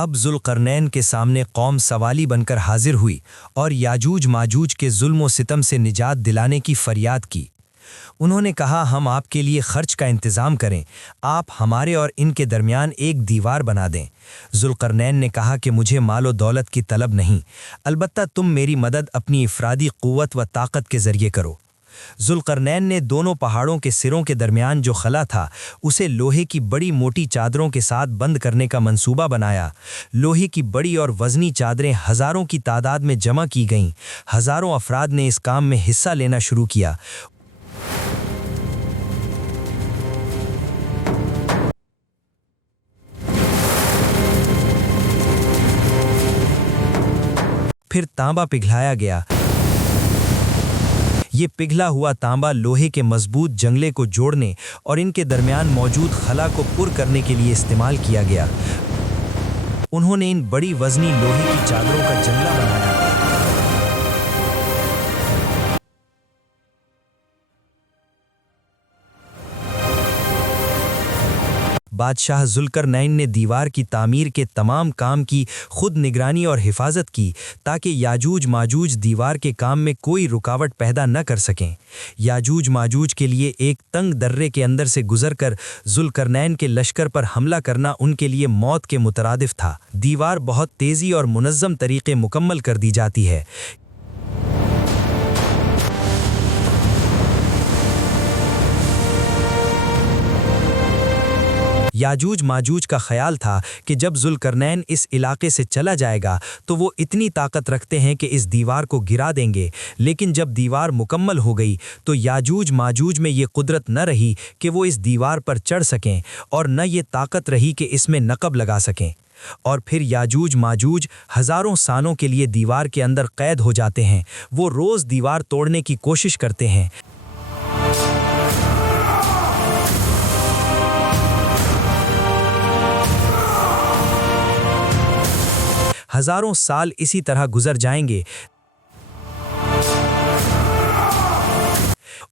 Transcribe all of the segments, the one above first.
अब जुल्करनैन के सामने कौम सवाली बनकर हाजिर हुई और याजूज माजूज के जुल्म व सितम से निजात दिलाने की फरियाद की। उन्होंने कहा, हम आपके लिए खर्च का इंतज़ाम करें, आप हमारे और इनके दरमियान एक दीवार बना दें। जुल्करनैन ने कहा कि मुझे मालो दौलत की तलब नहीं, अलबत्ता तुम मेरी मदद अपनी इफरादी क़ुव्वत व ताकत के ज़रिए करो। जुल्करनैन ने दोनों पहाड़ों के सिरों के दरमियान जो खला था उसे लोहे की बड़ी मोटी चादरों के साथ बंद करने का मंसूबा बनाया। लोहे की बड़ी और वज़नी चादरें हज़ारों की तादाद में जमा की गईं। हज़ारों अफराद ने इस काम में हिस्सा लेना शुरू किया। फिर तांबा पिघलाया गया। ये पिघला हुआ तांबा लोहे के मजबूत जंगले को जोड़ने और इनके दरमियान मौजूद खला को पुर करने के लिए इस्तेमाल किया गया। उन्होंने इन बड़ी वजनी लोहे की चादरों का जंगला बनाया। बादशाह जुल्करनैन ने दीवार की तामीर के तमाम काम की खुद निगरानी और हिफाजत की ताकि याजूज माजूज दीवार के काम में कोई रुकावट पैदा न कर सकें। याजूज माजूज के लिए एक तंग दर्रे के अंदर से गुजरकर जुल्करनैन के लश्कर पर हमला करना उनके लिए मौत के मुतरादिफ था। दीवार बहुत तेज़ी और मुनज़्ज़म तरीके मुकम्मल कर दी जाती है। याजूज माजूज का ख्याल था कि जब जुल्करनैन इस इलाके से चला जाएगा तो वो इतनी ताकत रखते हैं कि इस दीवार को गिरा देंगे, लेकिन जब दीवार मुकम्मल हो गई तो याजूज माजूज में ये कुदरत न रही कि वो इस दीवार पर चढ़ सकें और न ये ताकत रही कि इसमें नक़ब लगा सकें। और फिर याजूज माजूज हज़ारों सालों के लिए दीवार के अंदर कैद हो जाते हैं। वो रोज़ दीवार तोड़ने की कोशिश करते हैं। हज़ारों साल इसी तरह गुजर जाएंगे।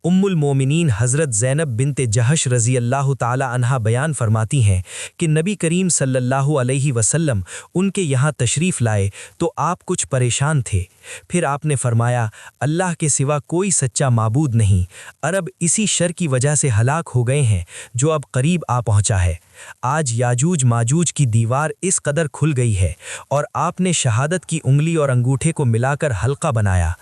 उम्मुल मोमिनीन हज़रत ज़ैनब बिनते जहश रज़ी अल्लाह ताला अन्हा बयान फरमाती हैं कि नबी करीम सल्लल्लाहु अलैहि वसल्लम उनके यहाँ तशरीफ़ लाए तो आप कुछ परेशान थे। फिर आपने फरमाया, अल्लाह के सिवा कोई सच्चा माबूद नहीं। अरब इसी शर की वजह से हलाक हो गए हैं जो अब करीब आ पहुँचा है। आज याजूज माजूज की दीवार इस कदर खुल गई है और आपने शहादत की उंगली और अंगूठे को मिलाकर हल्का बनाया।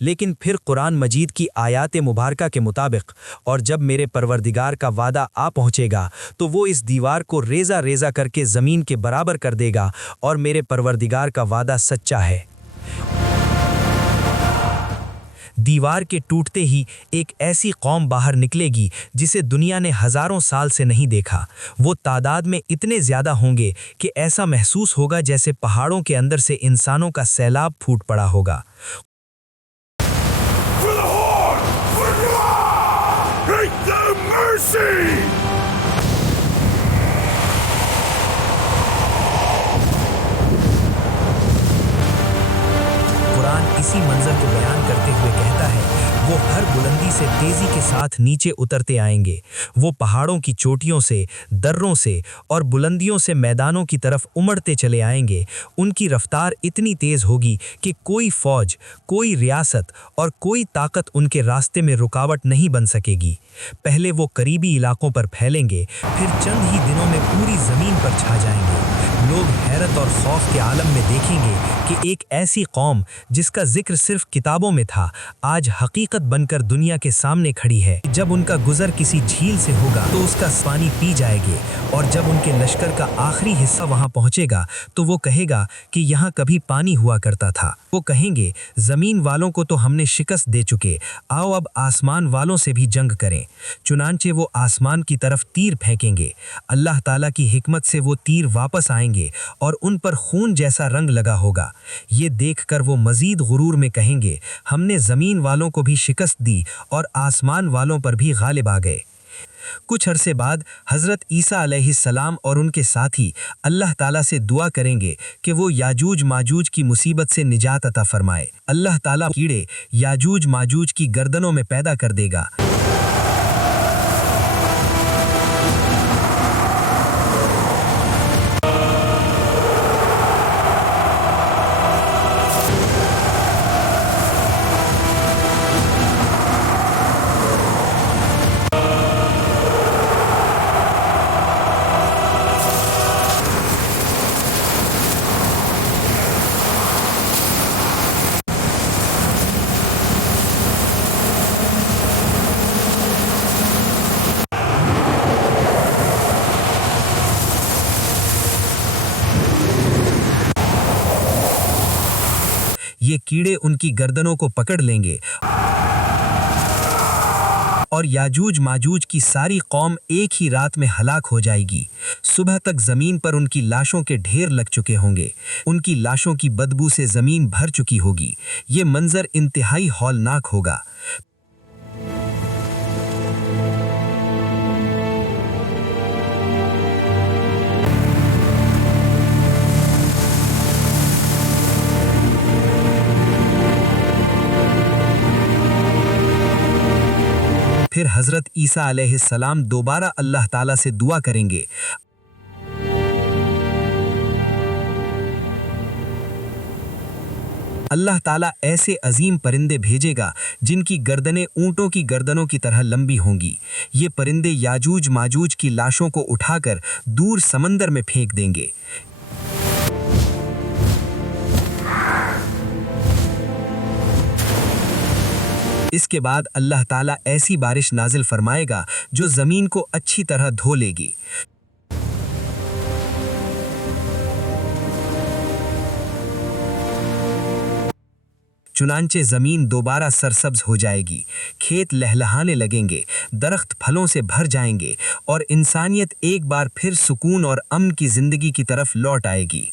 लेकिन फिर कुरान मजीद की आयात मुबारका के मुताबिक, और जब मेरे परवरदिगार का वादा आ पहुँचेगा तो वो इस दीवार को रेज़ा रेज़ा करके ज़मीन के बराबर कर देगा और मेरे परवरदिगार का वादा सच्चा है। दीवार के टूटते ही एक ऐसी कौम बाहर निकलेगी जिसे दुनिया ने हज़ारों साल से नहीं देखा। वो तादाद में इतने ज़्यादा होंगे कि ऐसा महसूस होगा जैसे पहाड़ों के अंदर से इंसानों का सैलाब फूट पड़ा होगा। कुरान इसी मंजर को बयान करते हुए कहता है, वो हर बुलंदी से तेजी के साथ नीचे उतरते आएंगे। वो पहाड़ों की चोटियों से, दर्रों से और बुलंदियों से मैदानों की तरफ उमड़ते चले आएंगे। उनकी रफ्तार इतनी तेज होगी कि कोई फौज, कोई रियासत और कोई ताकत उनके रास्ते में रुकावट नहीं बन सकेगी। पहले वो करीबी इलाकों पर फैलेंगे, फिर चंद ही दिनों में पूरी ज़मीन पर छा जाएंगे। लोग हैरत और खौफ के आलम में देखेंगे कि एक ऐसी कौम जिसका जिक्र सिर्फ किताबों में था, आज हकीकत बनकर दुनिया के सामने खड़ी है। जब उनका गुजर किसी झील से होगा तो उसका पानी पी जाएगी, और जब उनके लश्कर का आखिरी हिस्सा वहां पहुंचेगा तो वो कहेगा कि यहाँ कभी पानी हुआ करता था। वो कहेंगे, ज़मीन वालों को तो हमने शिकस्त दे चुके, आओ अब आसमान वालों से भी जंग करें। चुनांचे वो आसमान की तरफ तीर फेंकेंगे। अल्लाह ताला की हिकमत से वो तीर वापस आएंगे और उन पर खून जैसा रंग लगा होगा। ये देखकर वो मजीद गुरूर में कहेंगे, हमने ज़मीन वालों को भी शिकस्त दी और आसमान वालों पर भी गालिब आ गए। कुछ अरसे बाद हज़रत ईसा अलैहिस्सलाम और उनके साथी अल्लाह ताला से दुआ करेंगे कि वो याजूज माजूज की मुसीबत से निजात अता फरमाए। अल्लाह ताला कीड़े याजूज माजूज की गर्दनों में पैदा कर देगा। ये कीड़े उनकी गर्दनों को पकड़ लेंगे और याजूज माजूज की सारी कौम एक ही रात में हलाक हो जाएगी। सुबह तक जमीन पर उनकी लाशों के ढेर लग चुके होंगे। उनकी लाशों की बदबू से जमीन भर चुकी होगी। ये मंजर इंतहाई हौलनाक होगा। फिर हजरत ईसा अलैहिस्सलाम दोबारा अल्लाह ताला से दुआ करेंगे। अल्लाह ताला ऐसे अजीम परिंदे भेजेगा जिनकी गर्दनें ऊंटों की गर्दनों की तरह लंबी होंगी। ये परिंदे याजूज माजूज की लाशों को उठाकर दूर समंदर में फेंक देंगे। इसके बाद अल्लाह ताला ऐसी बारिश नाजिल फरमाएगा जो जमीन को अच्छी तरह धो लेगी। चुनांचे जमीन दोबारा सरसब्ज हो जाएगी, खेत लहलहाने लगेंगे, दरख्त फलों से भर जाएंगे और इंसानियत एक बार फिर सुकून और अमन की जिंदगी की तरफ लौट आएगी।